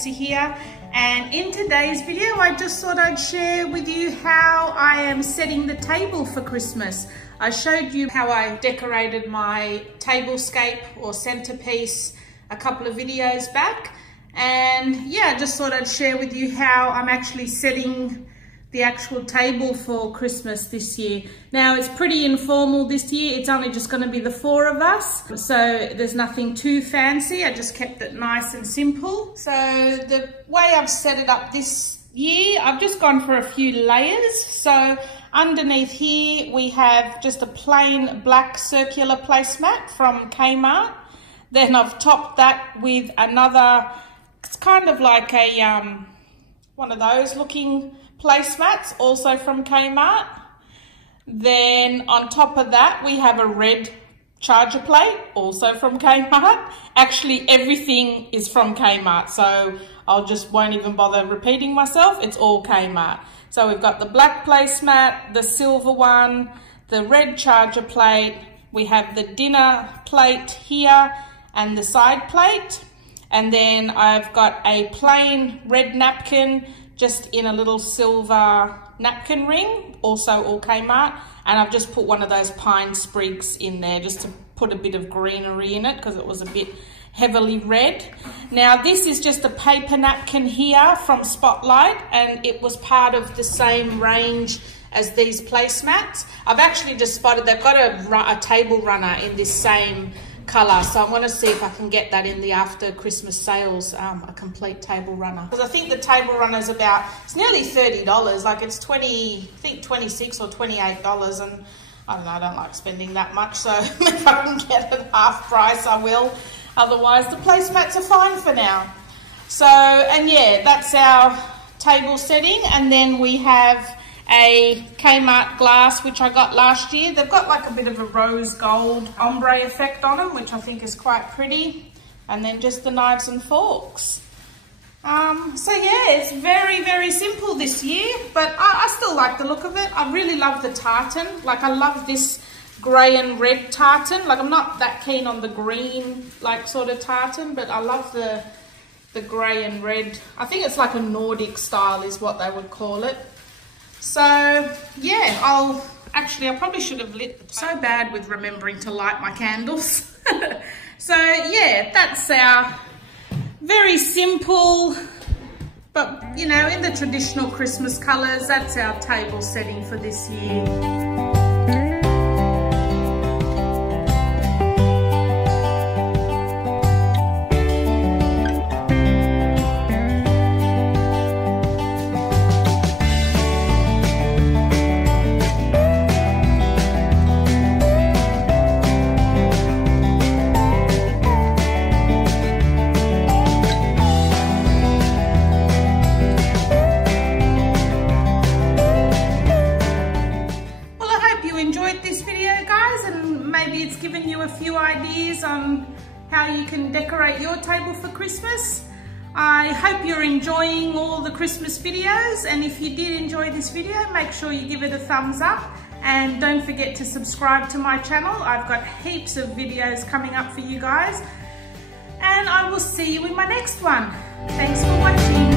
Jessie here, and in today's video I just thought I'd share with you how I am setting the table for Christmas. I showed you how I decorated my tablescape or centerpiece a couple of videos back, and yeah, just thought I'd share with you how I'm actually setting the actual table for Christmas this year. Now it's pretty informal this year. It's only just going to be the four of us, so there's nothing too fancy. I just kept it nice and simple. So the way I've set it up this year, I've just gone for a few layers. So underneath here we have just a plain black circular placemat from Kmart. Then I've topped that with another, it's kind of like a one of those looking placemats, also from Kmart. Then on top of that we have a red charger plate, also from Kmart. Actually everything is from Kmart, so won't even bother repeating myself. It's all Kmart. So we've got the black placemat, the silver one, the red charger plate, we have the dinner plate here and the side plate, and then I've got a plain red napkin just in a little silver napkin ring, also all Kmart, and I've just put one of those pine sprigs in there just to put a bit of greenery in it because it was a bit heavily red. Now this is just a paper napkin here from Spotlight, and it was part of the same range as these placemats. I've actually just spotted they've got a table runner in this same colour, so I'm going to see if I can get that in the after Christmas sales, a complete table runner, because I think the table runner is it's nearly $30, like it's I think $26 or $28, and I don't know, I don't like spending that much, so if I can get it half price I will, otherwise the placemats are fine for now. So, and yeah, that's our table setting, and then we have a Kmart glass which I got last year. They've got like a bit of a rose gold ombre effect on them, which I think is quite pretty. And then just the knives and forks. So yeah, it's very, very simple this year, but I still like the look of it. I really love the tartan. Like I love this grey and red tartan. Like I'm not that keen on the green like sort of tartan, but I love the grey and red. I think it's like a Nordic style is what they would call it. So yeah, I probably should have lit, so bad with remembering to light my candles. So yeah, that's our very simple, but you know, in the traditional Christmas colours, that's our table setting for this year. Maybe it's given you a few ideas on how you can decorate your table for Christmas. I hope you're enjoying all the Christmas videos, and if you did enjoy this video, make sure you give it a thumbs up, and don't forget to subscribe to my channel. I've got heaps of videos coming up for you guys, and I will see you in my next one. Thanks for watching.